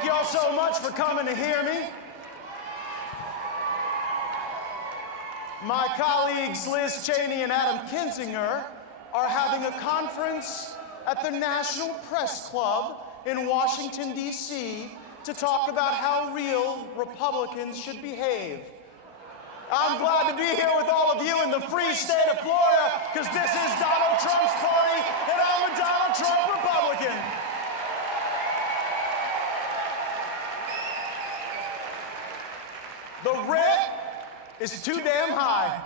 Thank you all so much for coming to hear me. My colleagues Liz Cheney and Adam Kinzinger are having a conference at the National Press Club in Washington, D.C. to talk about how real Republicans should behave. I'm glad to be here with all of you in the free state of Florida because this is Donald Trump's party and I'm a Donald Trump Republican. The rent is too damn high.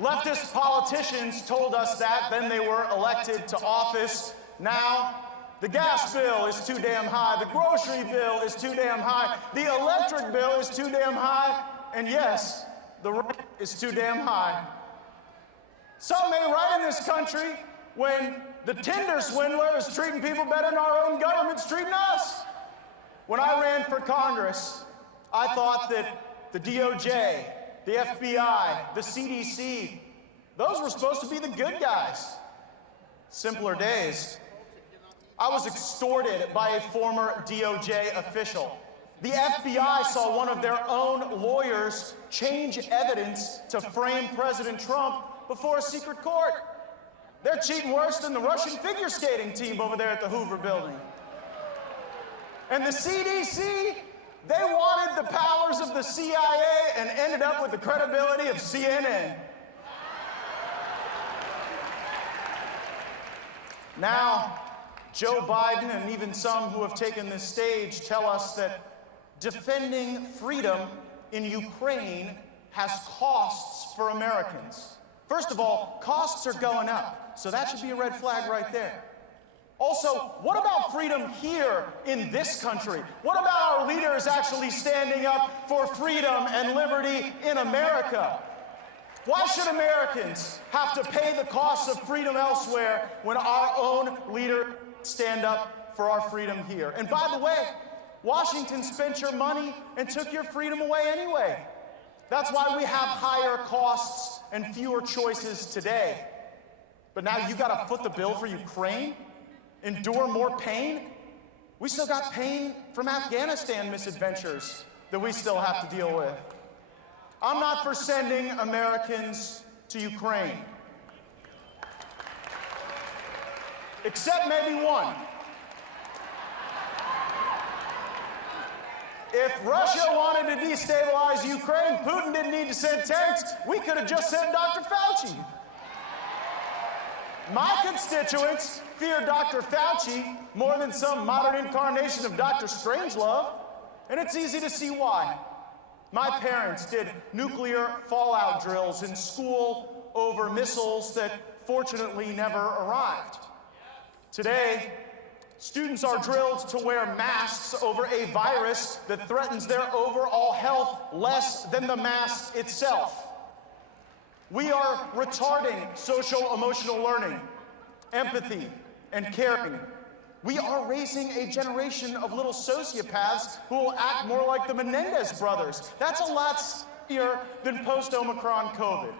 Leftist politicians told us that, then they were elected to office. Now, the gas bill is too damn high, the grocery bill is too damn high, the electric bill is too damn high, and yes, the rent is too damn high. Some may right in this country when the Tinder swindler is treating people better than our own government's treating us. When I ran for Congress, I thought that the DOJ, the FBI, the CDC, those were supposed to be the good guys. Simpler days. I was extorted by a former DOJ official. The FBI saw one of their own lawyers change evidence to frame President Trump before a secret court. They're cheating worse than the Russian figure skating team over there at the Hoover Building. And the CDC, they wanted the powers of the CIA and ended up with the credibility of CNN. Now, Joe Biden and even some who have taken this stage tell us that defending freedom in Ukraine has costs for Americans. First of all, costs are going up, so that should be a red flag right there. Also, what about freedom here in this country? What about our leaders actually standing up for freedom and liberty in America? Why should Americans have to pay the costs of freedom elsewhere when our own leaders stand up for our freedom here? And by the way, Washington spent your money and took your freedom away anyway. That's why we have higher costs and fewer choices today. But now you gotta foot the bill for Ukraine? Endure more pain? We still got pain from Afghanistan misadventures that we still have to deal with. I'm not for sending Americans to Ukraine. Except maybe one. If Russia wanted to destabilize Ukraine, Putin didn't need to send tanks. We could have just sent Dr. Fauci. My constituents fear Dr. Fauci more than some modern incarnation of Dr. Strangelove, and it's easy to see why. My parents did nuclear fallout drills in school over missiles that fortunately never arrived. Today, students are drilled to wear masks over a virus that threatens their overall health less than the mask itself. We are retarding social-emotional learning, empathy, and caring. We are raising a generation of little sociopaths who will act more like the Menendez brothers. That's a lot scarier than post-Omicron COVID.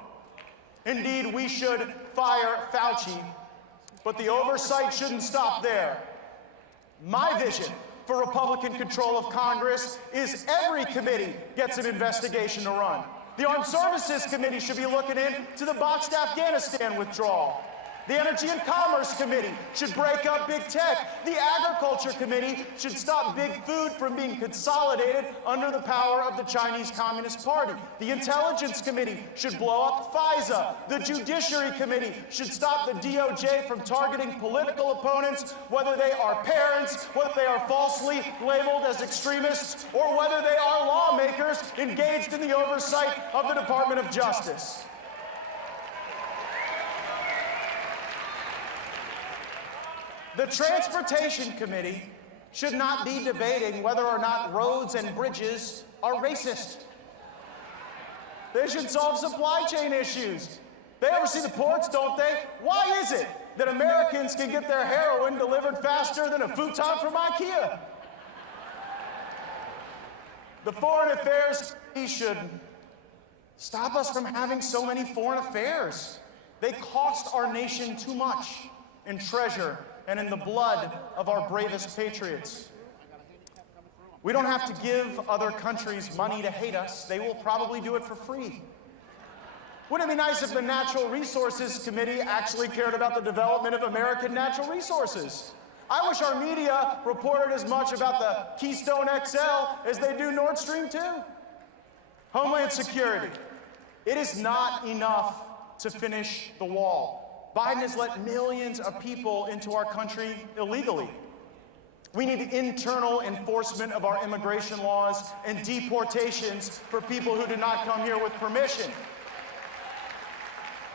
Indeed, we should fire Fauci, but the oversight shouldn't stop there. My vision for Republican control of Congress is every committee gets an investigation to run. The Armed Services Committee should be looking into the botched Afghanistan withdrawal. The Energy and Commerce Committee should break up big tech. The Agriculture Committee should stop big food from being consolidated under the power of the Chinese Communist Party. The Intelligence Committee should blow up FISA. The Judiciary Committee should stop the DOJ from targeting political opponents, whether they are parents, whether they are falsely labeled as extremists, or whether they are lawmakers engaged in the oversight of the Department of Justice. The Transportation Committee should not be debating whether or not roads and bridges are racist. They should solve supply chain issues. They oversee the ports, don't they? Why is it that Americans can get their heroin delivered faster than a futon from IKEA? The Foreign Affairs Committee should stop us from having so many foreign affairs. They cost our nation too much in treasure and in the blood of our bravest patriots. We don't have to give other countries money to hate us. They will probably do it for free. Wouldn't it be nice if the Natural Resources Committee actually cared about the development of American natural resources? I wish our media reported as much about the Keystone XL as they do Nord Stream 2. Homeland Security. It is not enough to finish the wall. Biden has let millions of people into our country illegally. We need internal enforcement of our immigration laws and deportations for people who did not come here with permission.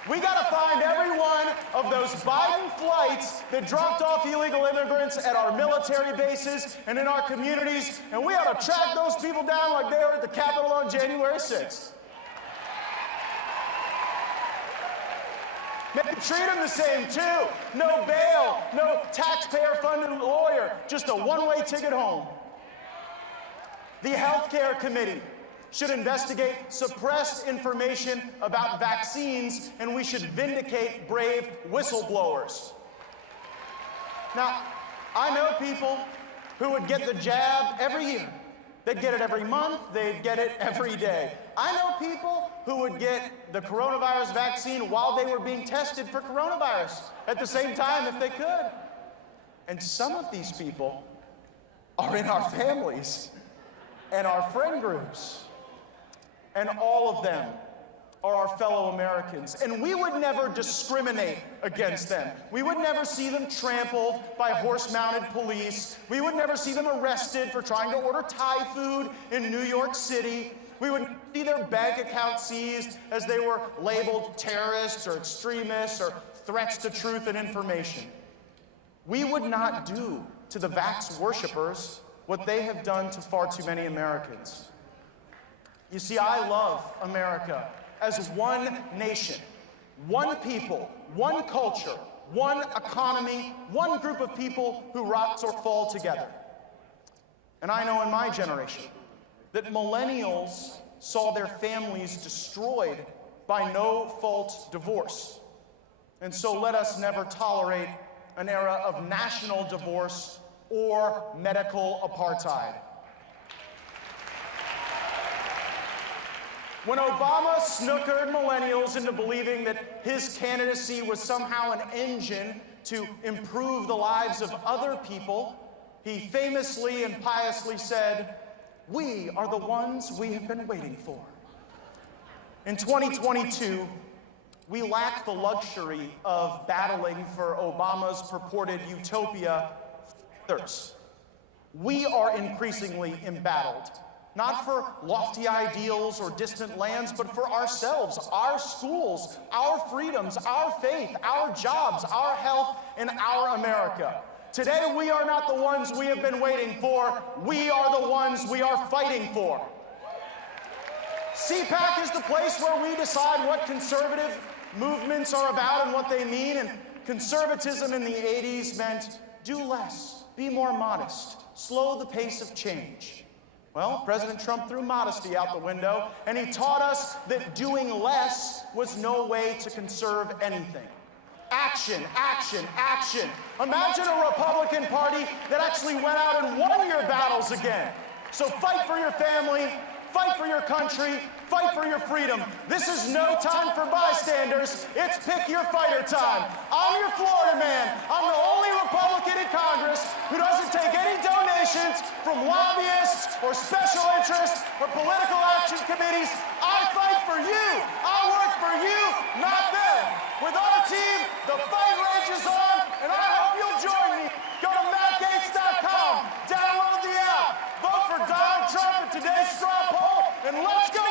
We got to find every one of those Biden flights that dropped off illegal immigrants at our military bases and in our communities, and we ought to track those people down like they were at the Capitol on January 6th. Maybe treat them the same, too. No bail, no taxpayer-funded lawyer, just a one-way ticket home. The Healthcare Committee should investigate suppressed information about vaccines, and we should vindicate brave whistleblowers. Now, I know people who would get the jab every year. They'd get it every month, they'd get it every day. I know people who would get the coronavirus vaccine while they were being tested for coronavirus at the same time if they could. And some of these people are in our families and our friend groups. And all of them are our fellow Americans. And we would never discriminate against them. We would never see them trampled by horse-mounted police. We would never see them arrested for trying to order Thai food in New York City. We would see their bank accounts seized as they were labeled terrorists or extremists or threats to truth and information. We would not do to the vax worshipers what they have done to far too many Americans. You see, I love America as one nation, one people, one culture, one economy, one group of people who rise or fall together. And I know in my generation that millennials saw their families destroyed by no-fault divorce. And so let us never tolerate an era of national divorce or medical apartheid. When Obama snookered millennials into believing that his candidacy was somehow an engine to improve the lives of other people, he famously and piously said, "We are the ones we have been waiting for." In 2022, we lack the luxury of battling for Obama's purported utopia for others. We are increasingly embattled. Not for lofty ideals or distant lands, but for ourselves, our schools, our freedoms, our faith, our jobs, our health, and our America. Today, we are not the ones we have been waiting for. We are the ones we are fighting for. CPAC is the place where we decide what conservative movements are about and what they mean. And conservatism in the 80s meant do less, be more modest, slow the pace of change. Well, President Trump threw modesty out the window, and he taught us that doing less was no way to conserve anything. Action, action, action. Imagine a Republican Party that actually went out and won your battles again. So fight for your family, fight for your country, fight for your freedom. This is no time for bystanders. It's pick your fighter time. I'm your Florida man. I'm the only Republican in Congress who doesn't take any donations from lobbyists or special interests or political action committees. I fight for you. I work for you, not them. With our team, the fight rages on, and I hope you'll join me. Go to mattgaetz.com, download the app, vote for Donald Trump in today's straw poll, and let's go!